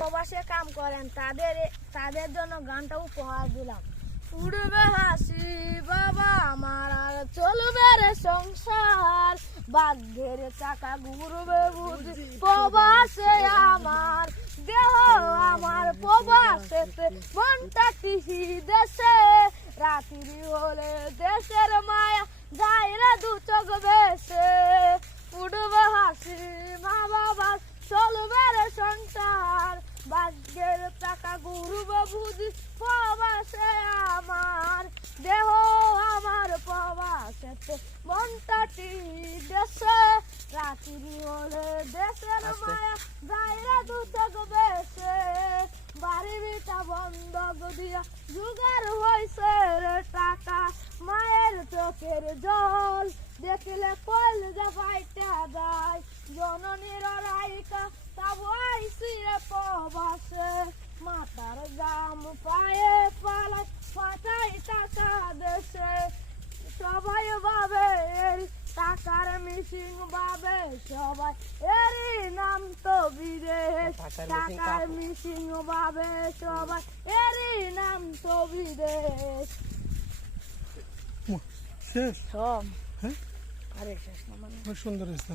প্রবাসে কাম করেন তাদের জন্য গানটা উপহার দিলাম। উড়বে হাসি বাবা আমার আর চলবে রে সংসার, ভাগ্যের চাকা ঘুরবে বুঝি প্রবাসে আমার, দেহ আমার প্রবাসেতে মনটা টিহি দেশে, রাত্রি হলে দেশের মায়া যায় রে দু চোখ বেশে। উড়বে হাসি মা বাবা চলবে রে সংসার, ভাগ্যের টাকা ঘুরবে বুঝি প্রবাসে আমার, দেহ আমার প্রবাসেতে মনটা দেশে, রাত্রি হলে দেশের মায়া যায় রে দু চোখ বেশে। বাড়িটা বন্ধক দিয়া জোগাড় হইছে রে টাকা, মায়ের চোখের জল দেখলে কলজা ফাইটা যায়, জননীর রাইকা তাবু আইসি রে প্রবাসে, মাথার গাম পায়ে পালাই পাঠাই টাকা দেশে। সবাই ভাবে টাকার মিশিং ভাবে সবাই, এরই নাম তো বিদেশ, টাকার মিশিং ভাবে সবাই, এরই নাম তো বিদেশ। শেষ? সব হ্যাঁ, আরে শেষ না মানে খুব সুন্দর হয়েছে।